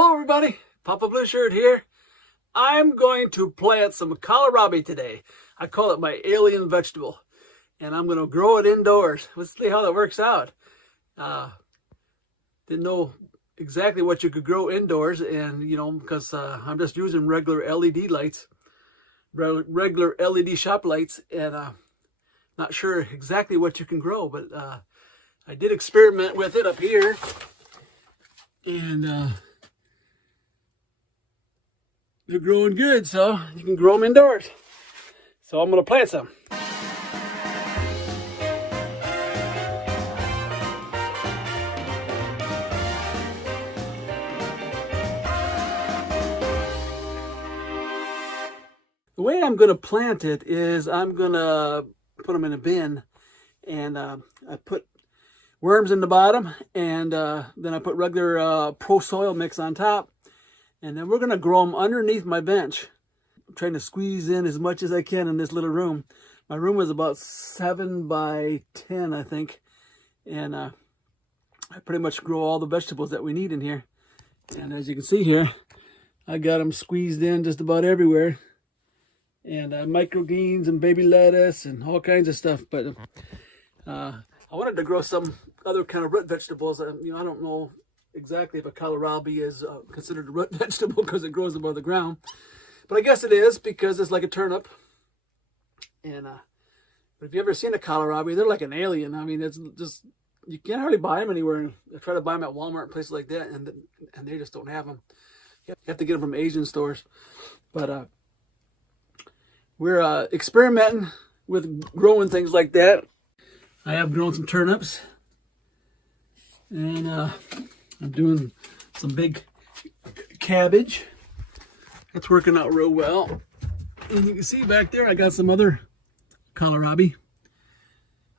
Hello everybody, Papa Blue Shirt here. I'm going to plant some kohlrabi today. I call it my alien vegetable. And I'm going to grow it indoors. Let's see how that works out. Didn't know exactly what you could grow indoors, and because I'm just using regular LED lights, regular LED shop lights, and not sure exactly what you can grow, but I did experiment with it up here, and they're growing good, so you can grow them indoors. So I'm going to plant some. The way I'm going to plant it is I'm going to put them in a bin, and I put worms in the bottom, and then I put regular pro soil mix on top, and then we're going to grow them underneath my bench. I'm trying to squeeze in as much as I can in this little room. My room is about 7 by 10, I think, and I pretty much grow all the vegetables that we need in here. And as you can see here, I got them squeezed in just about everywhere. And microgreens and baby lettuce and all kinds of stuff. But I wanted to grow some other kind of root vegetables. I don't know exactly if a kohlrabi is considered a root vegetable because it grows above the ground, but I guess it is because it's like a turnip. And but if you ever seen a kohlrabi, they're like an alien. I mean, it's just, you can't hardly buy them anywhere. I try to buy them at Walmart and places like that, and they just don't have them. You have to get them from Asian stores. But we're experimenting with growing things like that. I have grown some turnips, and I'm doing some big cabbage. That's working out real well. And you can see back there, I got some other kohlrabi.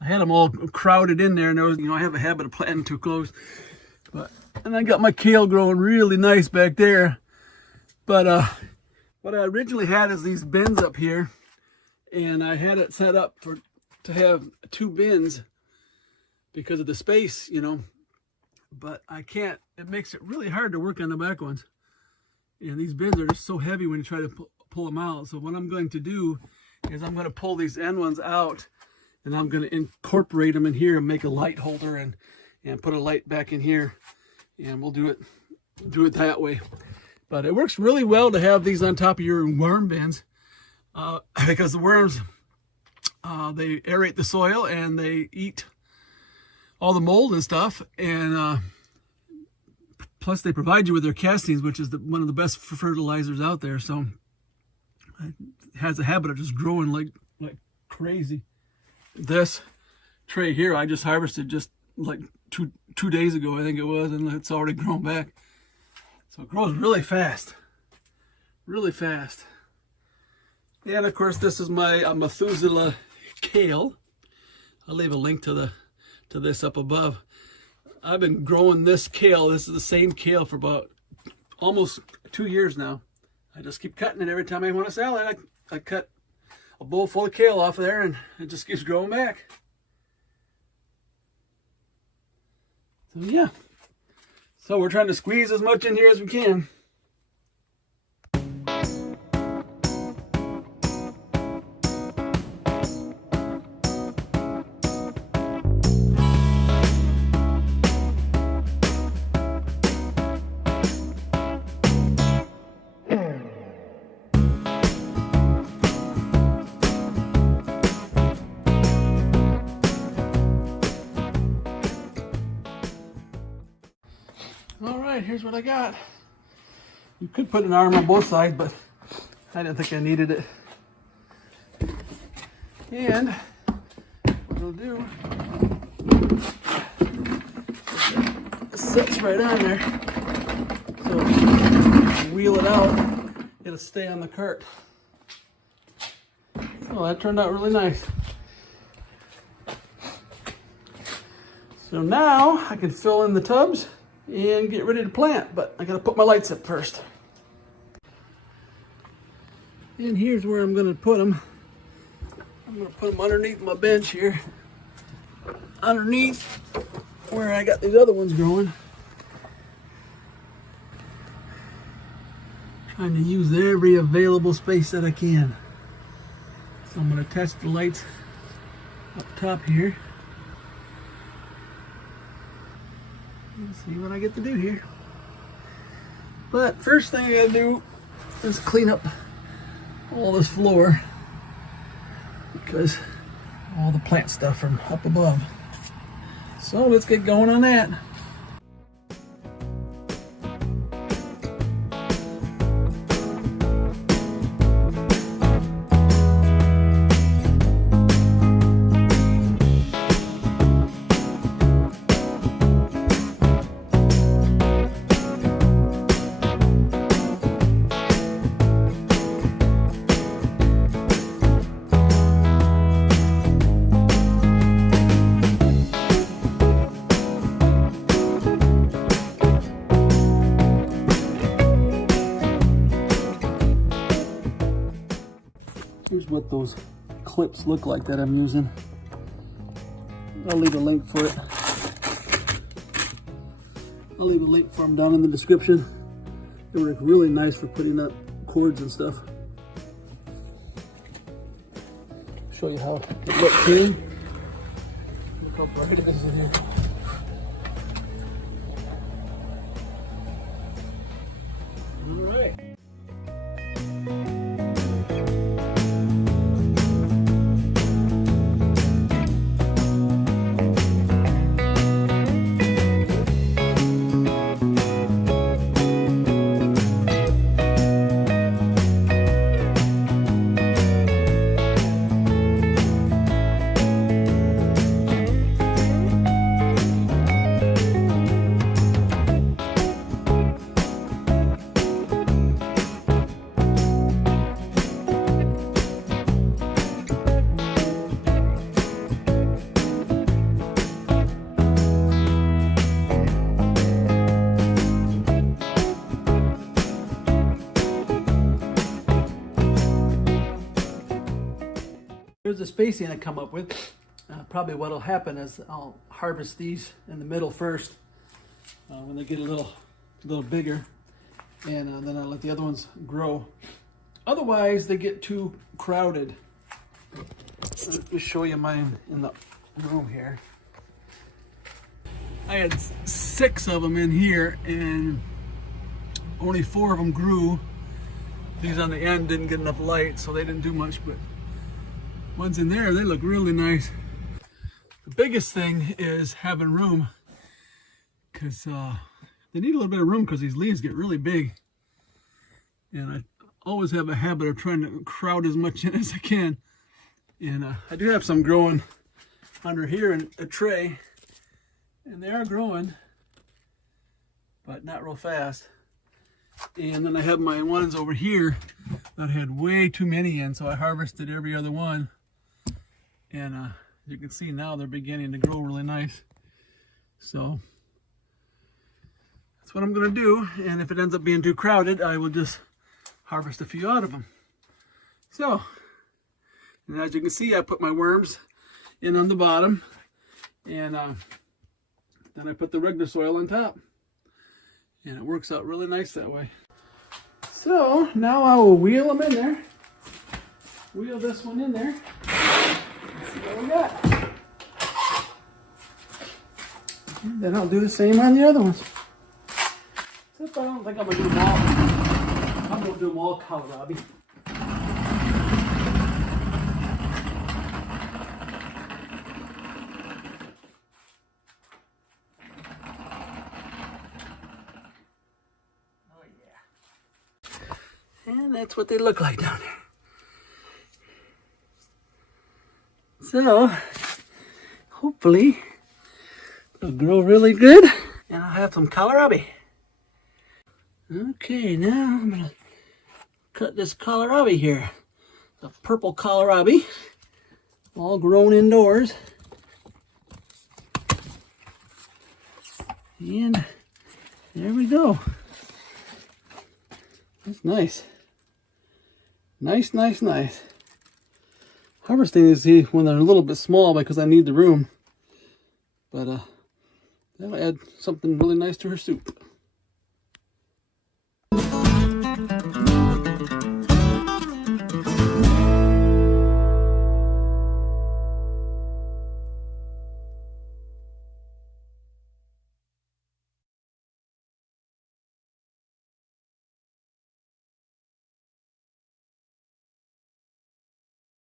I had them all crowded in there, and there was, I have a habit of planting too close. And I got my kale growing really nice back there. But what I originally had is these bins up here, and I had it set up to have 2 bins because of the space, but I can't. It makes it really hard to work on the back ones, and these bins are just so heavy when you try to pull them out. So what I'm going to do is I'm going to pull these end ones out, and I'm going to incorporate them in here and make a light holder and put a light back in here, and we'll do it that way. But it works really well to have these on top of your worm bins, because the worms, they aerate the soil and they eat all the mold and stuff, and plus they provide you with their castings, which is one of the best fertilizers out there. So it has a habit of just growing like crazy. This tray here I just harvested just like two days ago, I think it was, and it's already grown back. So it grows really fast, really fast. And of course, this is my Methuselah kale. I'll leave a link to this up above. I've been growing this kale. This is the same kale for about almost 2 years now. I just keep cutting it every time I want a salad. I cut a bowl full of kale off there, and it just keeps growing back. So yeah. So we're trying to squeeze as much in here as we can. All right, here's what I got. You could put an arm on both sides, but I didn't think I needed it. And what I'll do, it sits right on there. So if you wheel it out, it'll stay on the cart. Oh, that turned out really nice. So now I can fill in the tubs and get ready to plant, but I gotta put my lights up first. And here's where I'm gonna put them. I'm gonna put them underneath my bench here, underneath where I got these other ones growing. Trying to use every available space that I can. So I'm going to attach the lights up top here. Let's see what I get to do here. But first thing I gotta do is clean up all this floor because all the plant stuff from up above. So let's get going on that. Here's what those clips look like that I'm using. I'll leave a link for it. I'll leave a link for them down in the description. They work really nice for putting up cords and stuff. Show you how it looks here. Look how bright it is in here. All right. Here's the spacing I come up with. Probably what'll happen is I'll harvest these in the middle first when they get a little bigger, and then I'll let the other ones grow. Otherwise, they get too crowded. Let me show you mine in the room here. I had 6 of them in here, and only 4 of them grew. These on the end didn't get enough light, so they didn't do much, but ones in there, they look really nice. The biggest thing is having room, because they need a little bit of room because these leaves get really big. And I always have a habit of trying to crowd as much in as I can. And I do have some growing under here in a tray, and they are growing, but not real fast. And then I have my ones over here that had way too many in, so I harvested every other one. And as you can see now, they're beginning to grow really nice. So that's what I'm going to do. And if it ends up being too crowded, I will just harvest a few out of them. So, and as you can see, I put my worms in on the bottom, and then I put the regular soil on top. And it works out really nice that way. So now I will wheel them in there. Wheel this one in there. Let's see what we got. And then I'll do the same on the other ones. Except I don't think I'm going to do them all. I'm going to do them all kohlrabi. And that's what they look like down there. So, hopefully, they'll grow really good, and I'll have some kohlrabi. Okay, now I'm going to cut this kohlrabi here. The purple kohlrabi, all grown indoors. And there we go. That's nice. Nice, nice, nice. Harvesting these when they're a little bit small because I need the room. But that'll add something really nice to her soup.